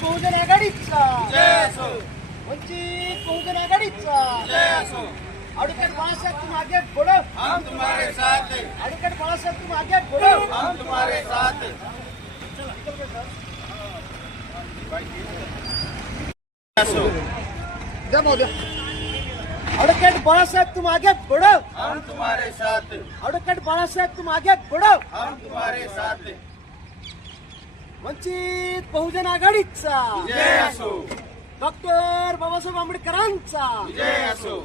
बहुजन आघाडीचा वंचित बहुजन आघाडीचा ॲडव्होकेट बाळासाहेब तुम आगे बढ़ो हम तुम्हारे साथ हैं? बाळासाहेब तुम आगे बढ़ो हम तुम्हारे साथ द्या महोदय ॲडव्होकेट बाळासाहेब तुम आगे बढ़ो हम तुम्हारे साथ. ॲडव्होकेट बाळासाहेब तुम आगे बढ़ो हम तुम्हारे साथ. वंचित बहुजन आघाडीचा. जय असो. डॉक्टर बाबासाहेब आंबेडकरांचा. जय असो.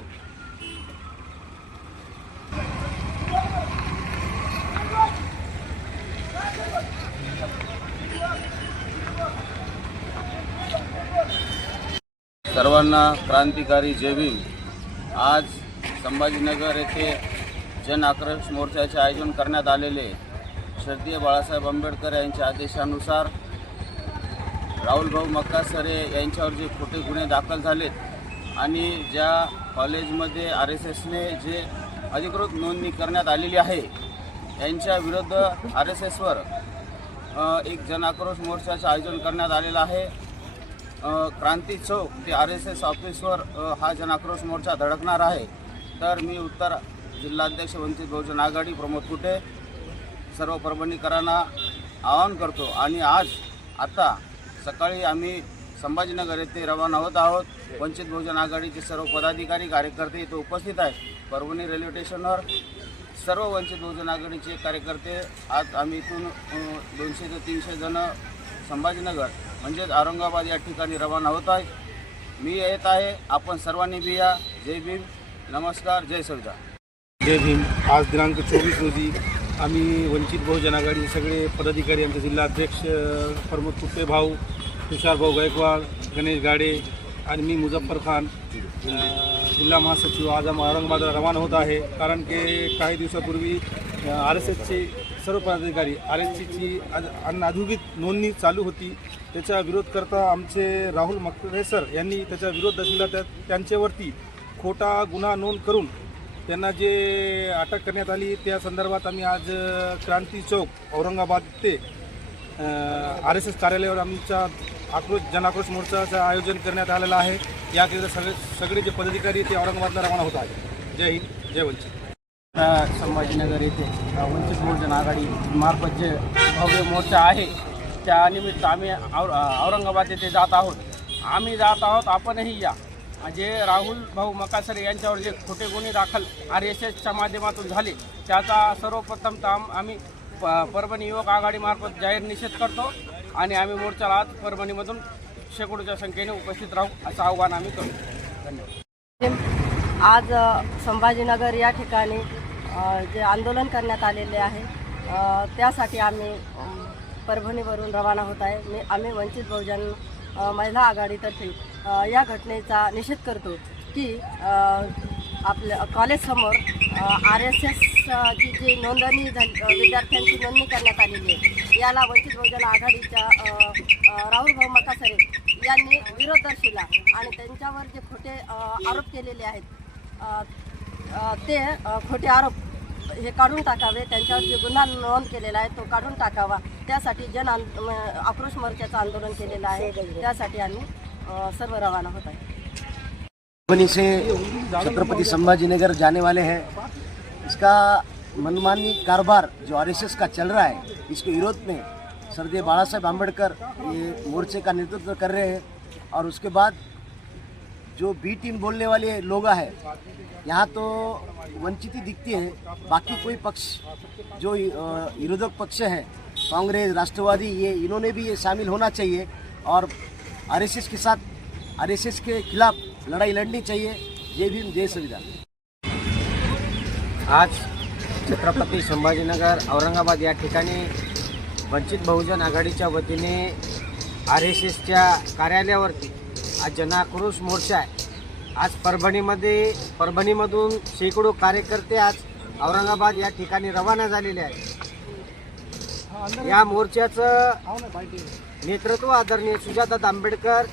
सर्वांना क्रांतिकारी जय भीम. आज संभाजीनगर येथे जन आक्रोश मोर्चाचे आयोजन करण्यात आलेले श्रद्धेय बाळासाहेब आंबेडकर यांच्या आदेशानुसार राहुलभाऊ मक्कासरे यांच्यावर जे खोटे गुन्हे दाखल झालेत आणि ज्या कॉलेजमध्ये आर एस एसने जे अधिकृत नोंदणी करण्यात आलेली आहे यांच्या विरुद्ध आर एस एसवर एक जन आक्रोश मोर्चाचं आयोजन करण्यात आलेलं आहे. क्रांती चौक ते आर एस एस ऑफिसवर हा जनाक्रोश मोर्चा धडकणार आहे. तर मी उत्तर जिल्हाध्यक्ष वंचित बहुजन आघाडी प्रमोद कुटे सर्व परभणीकरांना आवाहन करतो. आणि आज आता सकाळी आम्ही संभाजीनगर येथे रवाना होत आहोत. वंचित बहुजन आघाडीचे सर्व पदाधिकारी कार्यकर्ते इथे उपस्थित आहेत. परभणी रेल्वे स्टेशनवर सर्व वंचित बहुजन आघाडीचे कार्यकर्ते आज आम्ही इथून दोनशे ते तीनशे जणं संभाजीनगर म्हणजेच औरंगाबाद या ठिकाणी रवाना होत आहे. मी येत आहे. आपण सर्वांनी बिया जय भीम. नमस्कार. जय संविधान जय भीम. आज दिनांक चोवीस रोजी आम्ही वंचित बहुजन आघाडीचे सगळे पदाधिकारी आमचे जिल्हाध्यक्ष अध्यक्ष प्रमोद कुप्पे भाऊ तुषार भाऊ गायकवाड गणेश गाडे आणि मी मुझफ्फर खान जिल्हा महासचिव. आज आम्ही औरंगाबादला रवाना होत आहे. कारण की काही दिवसापूर्वी आर एस एसची सर्व पदाधिकारी आर एस सीची अनधिकृत नोंदणी चालू होती. त्याचा विरोध करता आमचे राहुल मकरे सर यांनी त्याचा विरोध दर्शविला. त्या त्यांच्यावरती खोटा गुन्हा नोंद करून त्यांना जे अटक करण्यात आली त्या संदर्भात आम्ही आज क्रांती चौक औरंगाबाद ते आर एस एस कार्यालयावर आमचा आक्रोश जनाक्रोश मोर्चाचं आयोजन करण्यात आलेलं आहे. याकरिता सगळे सगळे जे पदाधिकारी ते औरंगाबादला रवाना होत आहेत. जय हिंद जय वंचित. संभाजीनगर येथे वंचित बहुजन आघाडी मार्फत जे भव्य मोर्चा आहे त्यानिमित्त आम्ही और औरंगाबाद येथे जात आहोत. आम्ही जात आहोत आपणही या. जे राहुल भाऊ मकासरे यांच्यावर जे खोटे गुन्हे दाखल आर एस एसच्या माध्यमातून झाले त्याचा सर्वप्रथम तर आम आम्ही प परभणी युवक आघाडीमार्फत जाहीर निषेध करतो आणि आम्ही मोर्चाला आज परभणीमधून शेकडोच्या संख्येने उपस्थित राहू असं आव्हान आम्ही करतो. धन्यवाद. आज संभाजीनगर या ठिकाणी जे आंदोलन करण्यात आलेले आहे त्यासाठी आम्ही परभणीवरून रवाना होत आहे. मी आम्ही वंचित बहुजन महिला आघाडीतर्फे या घटनेचा निषेध करतो की आपल्या कॉलेजसमोर आर एस एसची जी नोंदणी झाली विद्यार्थ्यांची नोंदणी करण्यात आलेली आहे याला वंचित बहुजन आघाडीच्या राहुल भाऊ मकासरे यांनी विरोध दर्शविला आणि त्यांच्यावर जे खोटे आरोप केलेले आहेत ते खोटे आरोप हे काढून टाकावे त्यांच्यावर जे गुन्हा नोंद केलेला आहे तो काढून टाकावा. त्यासाठी जन आक्रोश मोर्चाचं आंदोलन केलेलं आहे. त्यासाठी आम्ही सर्व रवाना होत आहे. परभनी से छत्रपति संभाजीनगर जाने वाले हैं। इसका मनमानी कारोबार जो आरएसएस का चल रहा है इसके विरोध में सरदे बाला साहेब आम्बेडकर ये मोर्चे का नेतृत्व कर रहे हैं और उसके बाद जो बी टीम बोलने वाले लोग हैं यहाँ तो वंचित ही दिखती है। बाकी कोई पक्ष जो विरोधक पक्ष है कांग्रेस राष्ट्रवादी ये इन्होंने भी ये शामिल होना चाहिए और आरएसएस के साथ आरएसएस के खिलाफ लड़ाई लड़नी चाहिए ये भी जय संविधान आज छत्रपती संभाजीनगर औरंगाबाद या ठिकाणी वंचित बहुजन आघाडीच्या वतीने आर एस एसच्या कार्यालयावरती आज जनाक्रोश मोर्चा आहे. आज परभणीमध्ये परभणीमधून शेकडो कार्यकर्ते आज औरंगाबाद या ठिकाणी रवाना झालेले आहेत. या मोर्चाचं नेतृत्व आदरणीय सुजाता आंबेडकर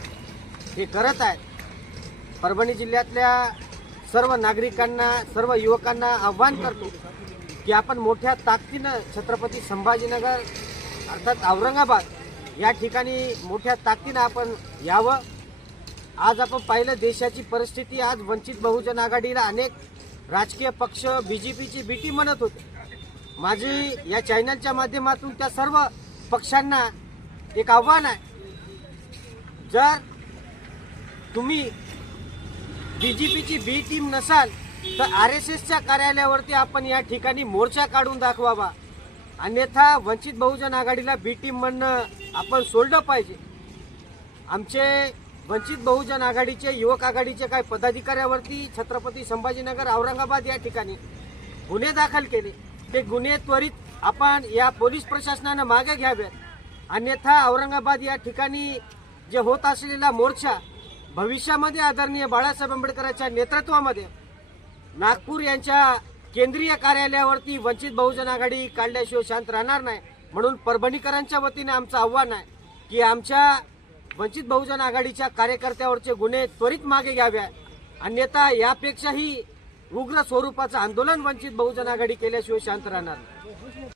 हे करत आहेत. परभणी जिल्ह्यातल्या सर्व नागरिकांना सर्व युवकांना आव्हान करतो की आपण मोठ्या ताकदीनं छत्रपती संभाजीनगर अर्थात औरंगाबाद या ठिकाणी मोठ्या ताकदीनं आपण यावं. आज आपण पाहिलं देशाची परिस्थिती आज वंचित बहुजन आघाडीला अनेक राजकीय पक्ष बीजेपीची बीटी म्हणत होते. माझी या चॅनलच्या माध्यमातून त्या सर्व पक्षांना एक आव्हान आहे. जर तुम्ही बीजेपीची बी टीम नसाल तर आर एस एसच्या कार्यालयावरती आपण या ठिकाणी मोर्चा काढून दाखवावा. अन्यथा वंचित बहुजन आघाडीला बी टीम म्हणणं आपण सोडलं पाहिजे. आमचे वंचित बहुजन आघाडीचे युवक आघाडीचे काही पदाधिकाऱ्यावरती छत्रपती संभाजीनगर औरंगाबाद या ठिकाणी गुन्हे दाखल केले. ते गुन्हे त्वरित आपण या पोलीस प्रशासनानं मागे घ्यावेत. अन्यथा औरंगाबाद या ठिकाणी जे होत असलेला मोर्चा भविष्यामध्ये आदरणीय बाळासाहेब आंबेडकरांच्या नेतृत्वामध्ये नागपूर यांच्या केंद्रीय कार्यालयावरती वंचित बहुजन आघाडी काढल्याशिवाय शांत राहणार नाही. म्हणून परभणीकरांच्या वतीने आमचं आव्हान आहे की आमच्या वंचित बहुजन आघाडीच्या कार्यकर्त्यावरचे गुन्हे त्वरित मागे घ्याव्या अन्यथा यापेक्षाही उग्र स्वरूपाचं आंदोलन वंचित बहुजन आघाडी केल्याशिवाय शांत राहणार